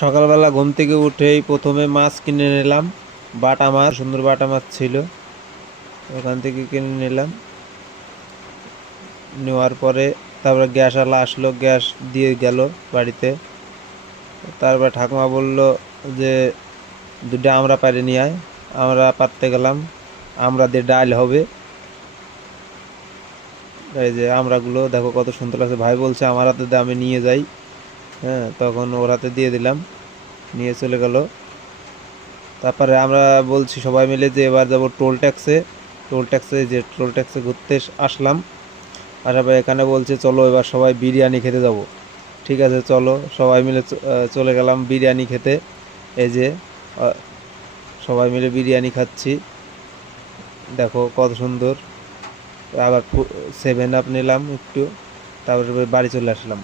সকালবেলা ঘুম থেকে উঠেই প্রথমে মাছ কিনে নিলাম। বাটা মাছ, সুন্দর বাটা মাছ ছিল, ওখান থেকে কিনে নিলাম। নেওয়ার পরে তারপরে গ্যাসওয়ালা আসলো, গ্যাস দিয়ে গেল বাড়িতে। তারপরে ঠাকুমা বলল যে দুটো আমরা পাড়ে নিয়ে আয়। আমরা পারতে গেলাম, আমরা দিয়ে ডাল হবে। এই যে আমরাগুলো দেখো কত সুন্দর আছে। ভাই বলছে আমার হাতে দিয়ে আমি নিয়ে যাই। হ্যাঁ, তখন ওর হাতে দিয়ে দিলাম, নিয়ে চলে গেল। তারপরে আমরা বলছি সবাই মিলে যে এবার যাব টোল ট্যাক্সে। টোল ট্যাক্সে ঘুরতে আসলাম। আসার পরে এখানে বলছে চলো এবার সবাই বিরিয়ানি খেতে যাব। ঠিক আছে, চলো সবাই মিলে চলে গেলাম বিরিয়ানি খেতে। এই যে আহ, সবাই মিলে বিরিয়ানি খাচ্ছি, দেখো কত সুন্দর। আবার 7 আপ নিলাম একটু, তারপরে বাড়ি চলে আসলাম।